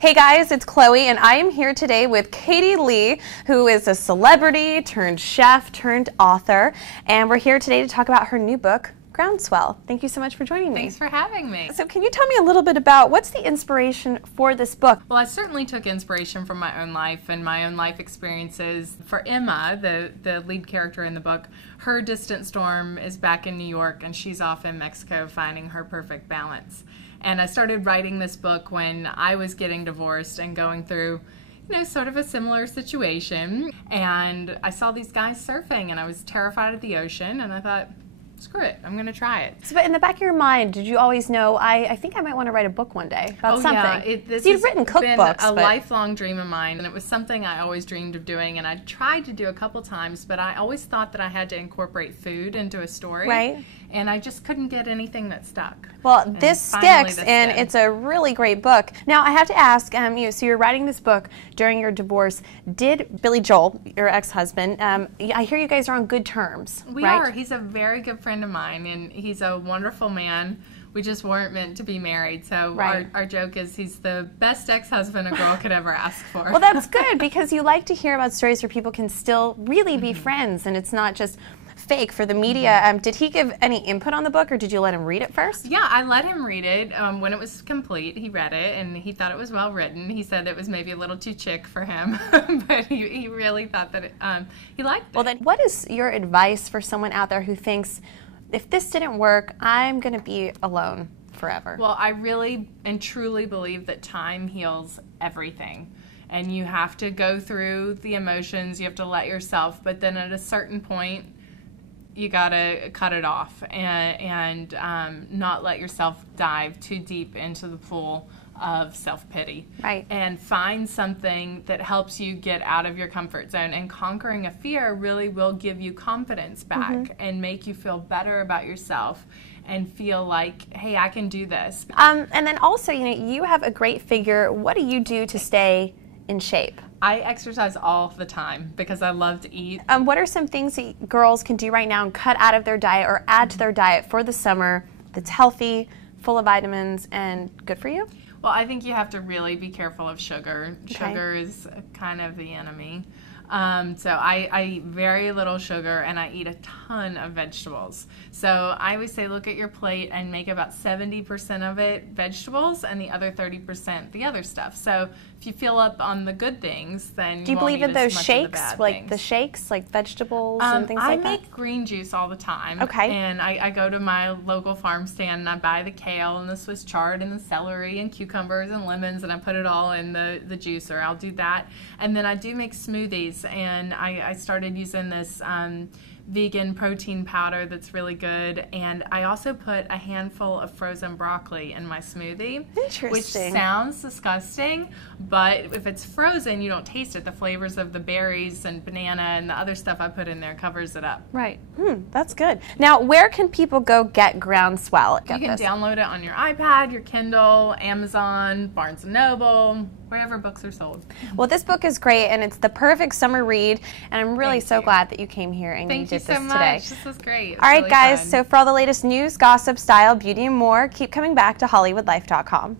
Hey guys, it's Chloe, and I am here today with Katie Lee, who is a celebrity turned chef turned author, and we're here today to talk about her new book, Ground Swell. Thank you so much for joining me. Thanks for having me. So can you tell me a little bit about what's the inspiration for this book? Well, I certainly took inspiration from my own life and my own life experiences. For Emma, the lead character in the book, her distant storm is back in New York and she's off in Mexico finding her perfect balance. And I started writing this book when I was getting divorced and going through, sort of a similar situation. And I saw these guys surfing and I was terrified of the ocean and I thought, screw it, I'm going to try it. So, but in the back of your mind, did you always know, I think I might want to write a book one day about something? Yeah, this you'd written cookbooks. Been a lifelong dream of mine, and it was something I always dreamed of doing, and I tried to do a couple times, but I always thought that I had to incorporate food into a story. Right. And I just couldn't get anything that stuck. Well, this sticks, and it's a really great book. Now, I have to ask, so you're writing this book during your divorce. Did Billy Joel, your ex-husband, I hear you guys are on good terms, We right? are. He's a very good friend of mine, and he's a wonderful man. We just weren't meant to be married, so our joke is he's the best ex-husband a girl could ever ask for. Well, that's good, because you like to hear about stories where people can still really be friends, and it's not just fake for the media. Did he give any input on the book, or did you let him read it first? Yeah, I let him read it. When it was complete, he read it, and he thought it was well written. He said it was maybe a little too chick for him, but he really thought that he liked it. Well, then, what is your advice for someone out there who thinks, if this didn't work, I'm going to be alone forever? Well, I really and truly believe that time heals everything. And you have to go through the emotions, you have to let yourself, but then at a certain point, you gotta cut it off and not let yourself dive too deep into the pool of self-pity. Right. And find something that helps you get out of your comfort zone. And conquering a fear really will give you confidence back and make you feel better about yourself and feel like, hey, I can do this. And then also, you have a great figure. What do you do to stay in shape? I exercise all the time because I love to eat. What are some things that girls can do right now and cut out of their diet or add to their diet for the summer that's healthy, full of vitamins, and good for you? Well, I think you have to really be careful of sugar. Okay. Sugar is kind of the enemy. So I eat very little sugar and I eat a ton of vegetables. So I always say look at your plate and make about 70% of it vegetables and the other 30% the other stuff. So if you fill up on the good things, then do you believe in those shakes, like the shakes, like vegetables and things like that? I make green juice all the time. Okay. And I go to my local farm stand and I buy the kale and the Swiss chard and the celery and cucumbers and lemons and I put it all in the juicer. I'll do that. And then I do make smoothies. And I started using this vegan protein powder that's really good, and I also put a handful of frozen broccoli in my smoothie. Interesting. Which sounds disgusting, but if it's frozen, you don't taste it. The flavors of the berries and banana and the other stuff I put in there covers it up. Right. That's good. Now, where can people go get Ground Swell? You can download it on your iPad, your Kindle, Amazon, Barnes & Noble, wherever books are sold. Well, this book is great, and it's the perfect summer read, and I'm really so glad that you came here and you did this today. Thank you so much. This was great. All right, guys, so for all the latest news, gossip, style, beauty, and more, keep coming back to HollywoodLife.com.